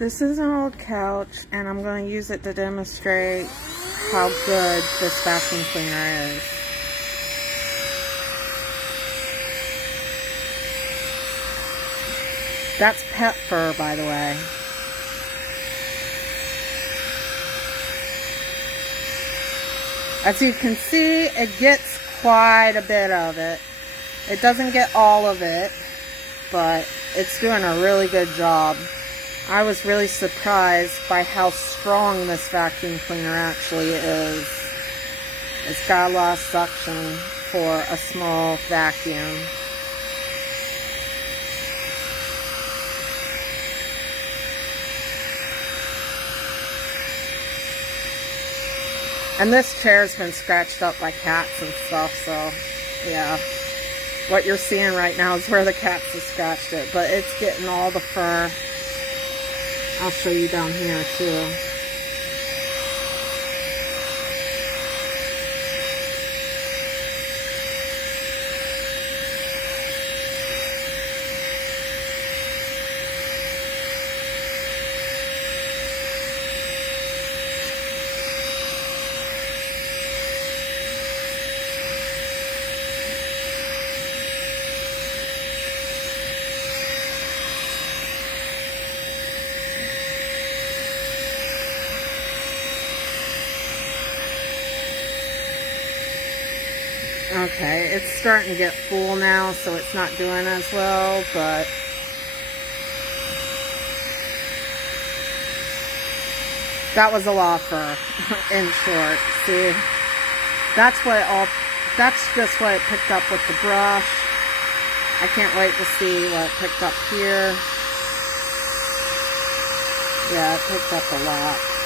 This is an old couch, and I'm going to use it to demonstrate how good this vacuum cleaner is. That's pet fur, by the way. As you can see, it gets quite a bit of it. It doesn't get all of it, but it's doing a really good job. I was really surprised by how strong this vacuum cleaner actually is. It's got a lot of suction for a small vacuum. And this chair's been scratched up by cats and stuff, so yeah. What you're seeing right now is where the cats have scratched it, but it's getting all the fur. I'll show you down here too. Okay, it's starting to get full now, so it's not doing as well, but that was a lot of fur, in short. See, that's just what it picked up with the brush. I can't wait to see what it picked up here. Yeah, it picked up a lot.